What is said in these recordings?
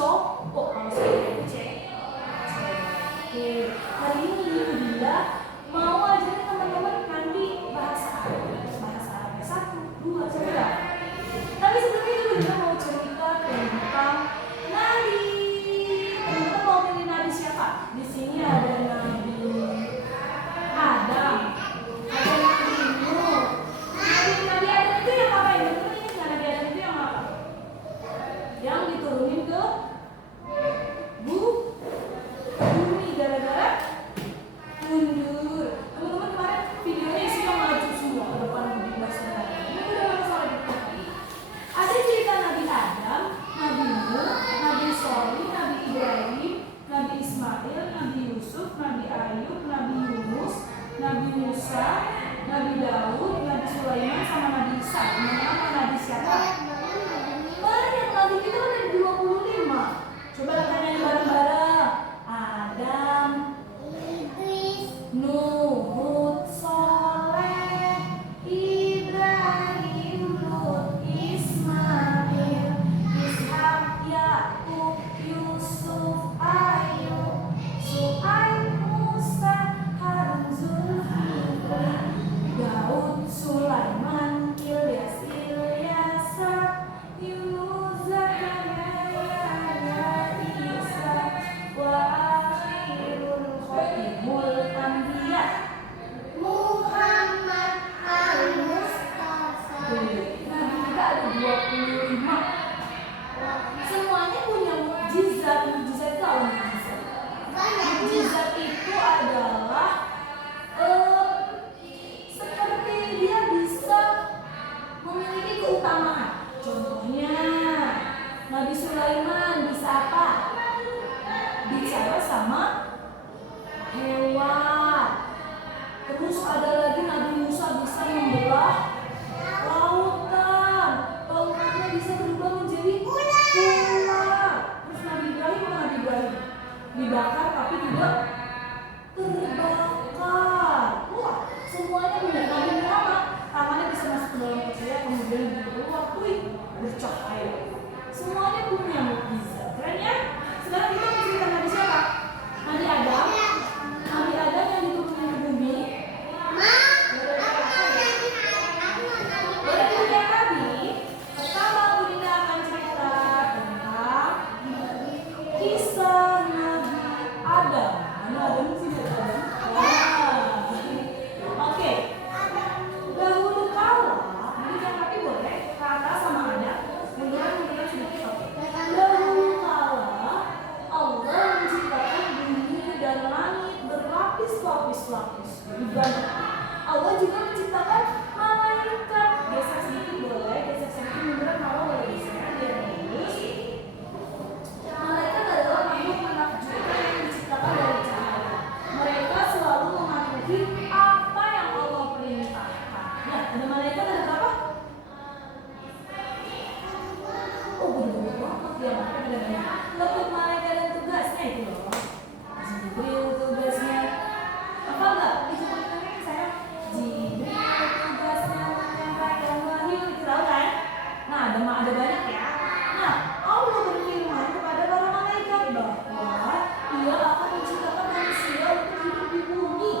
cowok, kalau saya itu cewek. Oke, hari ini Ibu Dinda mau ajarin teman-teman nanti bahasa Arabnya 1, 2, sampai berapa? Tapi sebelumnya Ibu Dinda mau cerita tentang Nabi. Teman-teman mau pilih Nabi siapa? Di sini ada Nabi Adam, ada Nabi Nuh. Nabi Adam itu yang apa? Teman-teman ingat nggak Nabi Adam itu yang apa? Yang diturunin ke bumi gara-gara mundur. Teman-teman kemarin videonya isinya maju semua ke depan bumi sebentar. Ini udah masalah di depan. Ada cerita Nabi Adam, Nabi Nuh, Nabi Solih, Nabi Ibrahim, Nabi Ismail, Nabi Yusuf, Nabi Ayub, Nabi Yunus, Nabi Musa, Nabi Daud, Nabi Sulaiman, sama Nabi Isa. Nama Nabi siapa? Banyak, Nabi kita kan ada 25. Coba tanya bareng-bareng. Adam, Nuh, Hud, Soleh, Ibrahim, Lut, Ismail, Ishak, Yakub, Yusuf, Ayub, Su'aib, Musa, Harun, Zulkifli, Daud, Sulaiman, Ilyas, Ilyasa, Yunus, Zakaria, Isa, wa akhirul khatimul anbiya Muhammad al-Mustafa. Nabi kita ada 25. Semuanya punya mukjizat. Mukjizat itu apa mukjizat? Mukjizat itu adalah seperti dia bisa memiliki keutamaan. Contohnya Nabi Sulaiman bisa apa? Bicara sama hewan. Terus ada lagi Nabi Musa bisa membelah lautan. Lautannya bisa berubah menjadi ular. Terus Nabi Ibrahim dibakar tapi tidak terbakar. Wah, semuanya benar. Nabi Muhammad tangannya bisa masuk ke dalam cahaya kemudian keluar bercahaya. Semuanya punya mukjizat. Keren ya? Sekarang kita cerita Nabi siapa? Nabi Adam. Nabi Adam yang diturunin ke bumi. Dari punya Nabi, pertama Bu Dinda akan cerita tentang kisah Nabi Adam. Mana Adam sih? Adam. Oke. Dahulu kala, ini yang tapi boleh kata sama Adam. Munduran sedikit. Dahulu kala Allah menciptakan bumi dan langit berlapis-lapis. Allah juga menciptakan malaikat. Geser sedikit boleh, geser sedikit munduran kalau boleh geser biar bagus. Malaikat adalah makhluk menakjubkan yang diciptakan dari cahaya. Mereka selalu mematuhi apa yang Allah perintahkan. Nah, ada malaikat ada berapa? Oh, bener-bener banget ya, makanya ada banyak. Letuk malaikat dan tugasnya itu loh. Jibril tugasnya apa enggak? Disebutnya saya Jibril tugasnya menyampaikan wahyu, itu tahu kan? Nah, ada banyak ya. Nah, Allah berfirman kepada para malaikat bahwa Ia akan menciptakan manusia untuk hidup di bumi.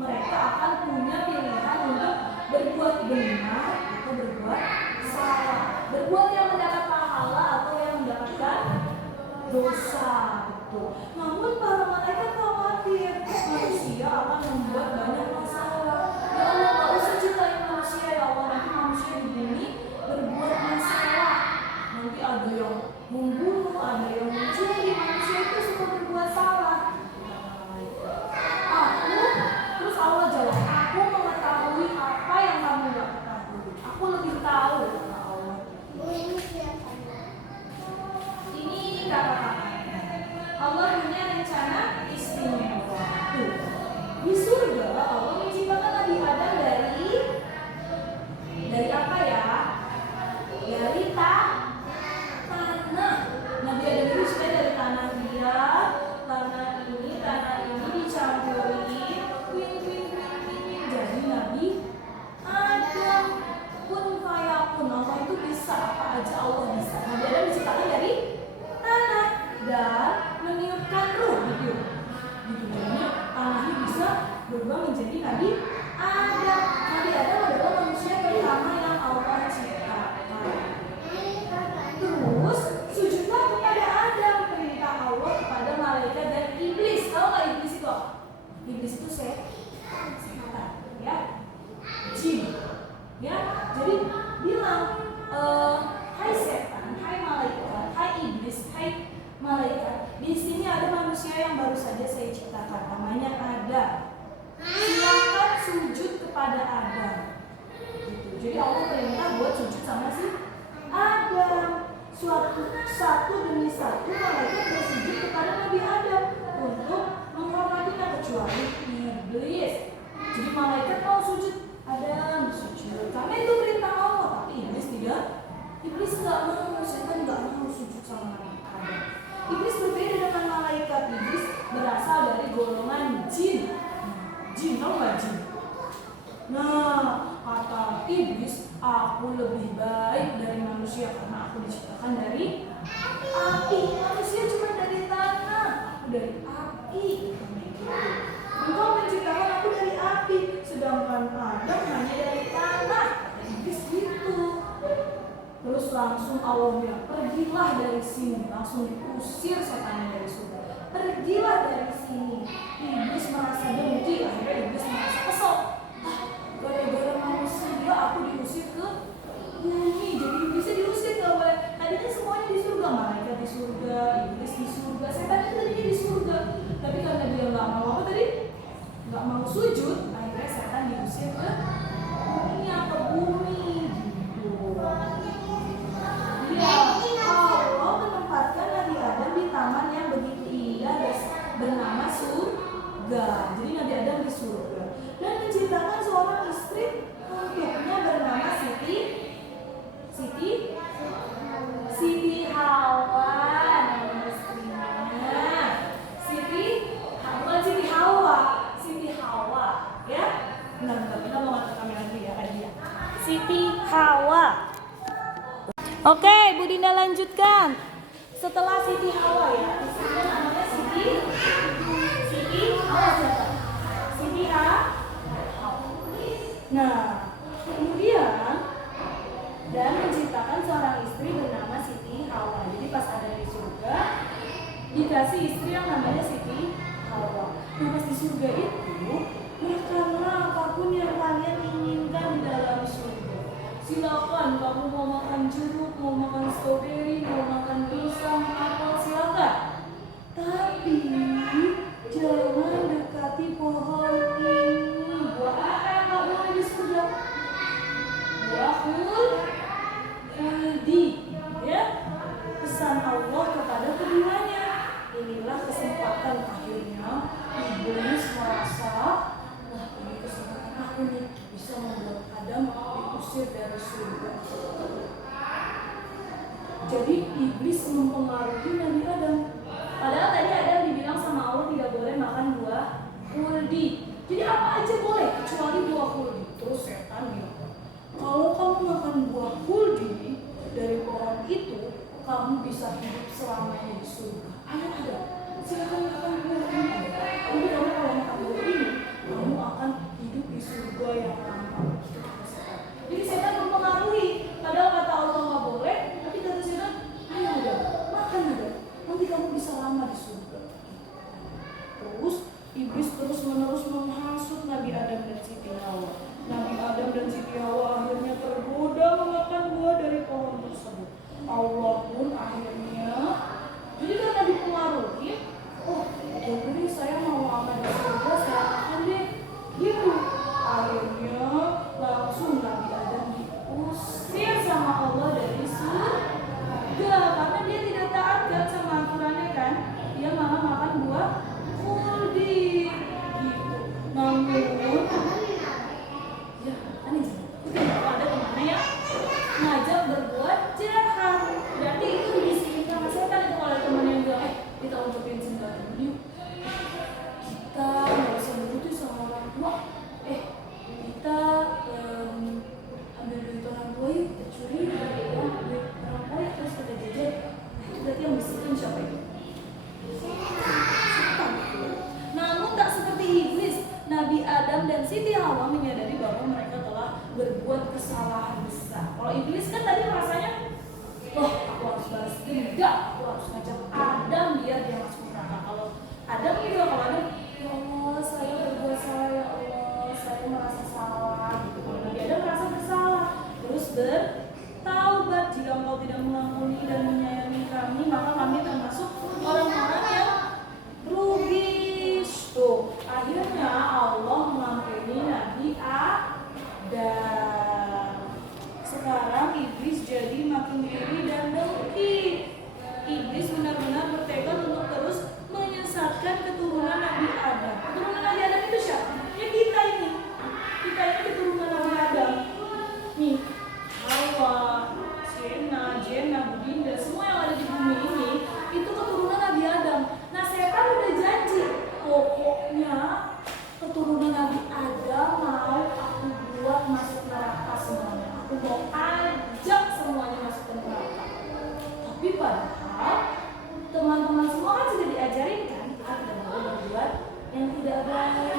Mereka akan punya pilihan untuk berbuat benar atau berbuat salah, berbuat yang mendapat pahala atau yang mendapatkan dosa. Betul. Namun para malaikat khawatir manusia akan membuat banyak masalah. Ya Allah, nggak usah ciptain manusia ya Allah, nanti manusia di bumi berbuat masalah. Nanti ada yang membunuh, ada yang mencuri. Manusia itu suka berbuat salah. Terus Allah jawab, aku mengetahui apa yang kamu gak ketahui. Aku lebih tahu, kata Allah. Ini kata-katanya. Allah punya rencana istimewa. Di surga Allah menciptakan Nabi Adam dari apa ya? Dari tanah. Nabi Adam itu sebenarnya dari tanah liat. Tanah ini dicampurin, jadi Nabi Adam. Kun malaikat. Di sini ada manusia yang baru saja saya ciptakan, namanya Adam. Silakan sujud kepada Adam. Gitu. Jadi Allah perintah buat sujud sama si Adam. Satu demi satu malaikat bersujud kepada Nabi Adam untuk menghormatinya, kecuali iblis. Jadi malaikat mau sujud, Adam sujud karena itu perintah Allah, tapi iblis tidak. Iblis nggak mau, setan nggak mau sujud sama Nabi Adam. Iblis berbeda dengan malaikat. Iblis berasal dari golongan jin. Jin, tau nggak jin? Nah, kata iblis, aku lebih baik dari manusia karena aku diciptakan dari api. Manusia cuma dari tanah, aku dari api. Engkau menciptakan aku dari api, sedangkan Adam hanya dari tanah. Iblis gitu. Terus langsung Allah bilang, pergilah dari sini. Langsung diusir setannya dari surga. Pergilah dari sini. Iblis merasa dengki, akhirnya iblis merasa kesal. Gara-gara manusia aku diusir ke bumi. Jadi iblisnya diusir, gak boleh. Tadinya semuanya di surga, malaikat di surga, iblis di surga, setan itu tadinya di surga. Tapi karena dia gak mau apa tadi? Gak mau sujud, akhirnya setan diusir ke dunia, ke bumi gitu. Ya, Allah menempatkan Nabi Adam di taman yang begitu indah bernama surga. Jadi Nabi Adam di surga dan menciptakan seorang istri untuknya bernama Siti Hawa, nama istrinya. Bukan Siti Hawa, Siti Hawa, ya. Benar, kita mau ngangkat kamera dulu ya, Adia. Siti Hawa. Oke, Bu Dinda lanjutkan. Setelah Siti Hawa ya, istrinya namanya Siti Hawa siapa? Siti Hawa. Nah, kemudian dan menciptakan seorang istri bernama Siti Hawa. Jadi pas ada di surga dikasih istri yang namanya Siti Hawa. Nah, pas di surga itu makanlah apapun yang kalian inginkan di dalam surga. Silakan, kamu mau makan jeruk, mau makan stroberi, mau makan pisang, apel, silakan. Tapi jangan dekati pohon ini. Buah apa yang gak boleh di surga? Buah khuldi, ya. Pesan Allah kepada keduanya. Inilah kesempatan akhirnya iblis merasa, wah ini kesempatan aku nih bisa membuat Adam diusir dari surga. Jadi iblis mempengaruhi Nabi Adam. Padahal tadi Adam dibilang sama Allah tidak boleh makan buah khuldi. Jadi apa aja boleh kecuali buah khuldi. Terus setan bilang, kalau kamu makan buah khuldi dari pohon itu, kamu bisa hidup selamanya di surga. Ayo ada, silakan makan buah ini. Kamu kalau makan buah ini, kamu akan hidup di surga yang lama. Jadi setan mempengaruhi. Padahal kata Allah nggak boleh, tapi kata setan, ayo ada, makan ada. Nanti kamu bisa lama di surga. Terus iblis terus menerus menghasut Nabi Adam dan Siti Hawa. Nabi Adam dan Siti Hawa akhirnya tergoda memakan buah dari pohon tersebut. Allah pun akhirnya, jadi karena dipengaruhi, oh jadi saya mau makan di surga, saya makan deh, gitu. Akhirnya langsung Nabi Adam diusir sama Allah dari surga karena dia tidak taat kan sama aturannya kan, dia malah makan buah khuldi gitu. Namun ya aneh sih, kalau ada kemana ya ngajak berbuat jahat, berarti itu dibisikin sama setan. Itu kalau ada teman yang bilang kita ucapin cinta dulu, kita nggak usah begitu sama orang tua, kita ambil duit orang tua yuk, kita curi duit orang tua terus kita jajan. Itu berarti yang bisikin siapa itu? Setan. Namun tak seperti iblis, Nabi Adam dan Siti Hawa menyadari bahwa mereka telah berbuat kesalahan besar. Kalau iblis kan tadi rasanya, wah aku harus balas dendam, aku harus ngajak Adam biar dia masuk neraka. Kalau Adam juga, kalau Adam, ya Allah saya berbuat salah, ya Allah saya merasa salah gitu. Kalau Nabi Adam merasa bersalah, terus bertaubat, jika engkau tidak mengampuni dan menyayangi kami, maka kami termasuk teman-teman semua kan sudah diajarin kan, kita tidak boleh berbuat yang tidak baik.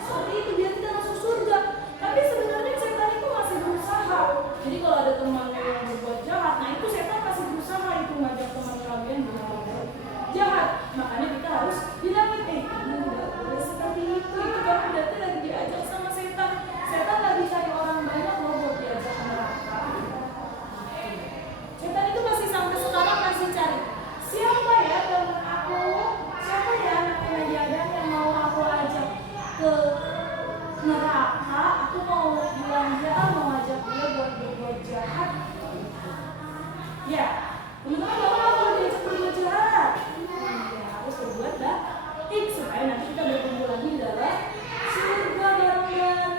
Seperti itu biar kita masuk surga. Tapi sebenarnya setan itu masih berusaha. Jadi kalau ada temannya yang berbuat jahat, nah itu setan masih berusaha itu ngajak teman kalian berbuat jahat. Makanya kita harus bilang, ini tidak boleh seperti itu kan berarti lagi diajak sama setan. Setan lagi cari orang banyak loh buat diajak ke neraka. Setan itu masih sampai sekarang masih cari siapa ya teman aku, siapa ya anak pengajaran yang mau aku ajak ke neraka, aku mau bilang dia, mau ajak dia buat berbuat jahat. Ya, teman-teman mau nggak kalau diajak berbuat jahat? Ya harus berbuat baik supaya nanti kita berkumpul lagi di dalam surga bareng-bareng.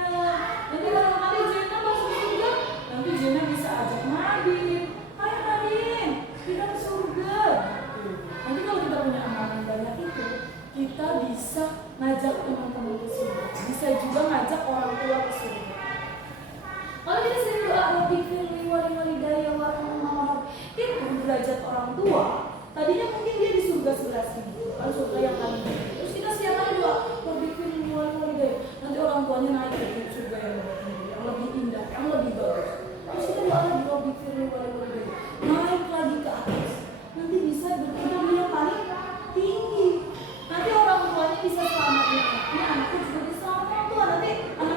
Nanti kalau kali Jena masuk surga, nanti Jena bisa ajak Nadine. Hai Nadine, kita ke surga. Nanti kalau kita punya amalan banyak itu, kita bisa ngajak teman-teman ke surga, bisa juga ngajak orang tua ke surga. Kalau kita sering doa Rabbi firli walidayya warhamhum, itu derajat orang tua. Tadinya mungkin dia di surga sebelah sini, kan surga yang kami. Terus kita setiap kali doa Rabbi firli walidayya, nanti orang tuanya naik ke surga yang lebih indah, yang lebih bagus. Terus kita doa lagi Rabbi firli walidayya, naik lagi ke atas. Nanti bisa bertemu yang paling tinggi. Nanti orang tuanya bisa selamat, anaknya juga diselamat orang tua. Nanti anak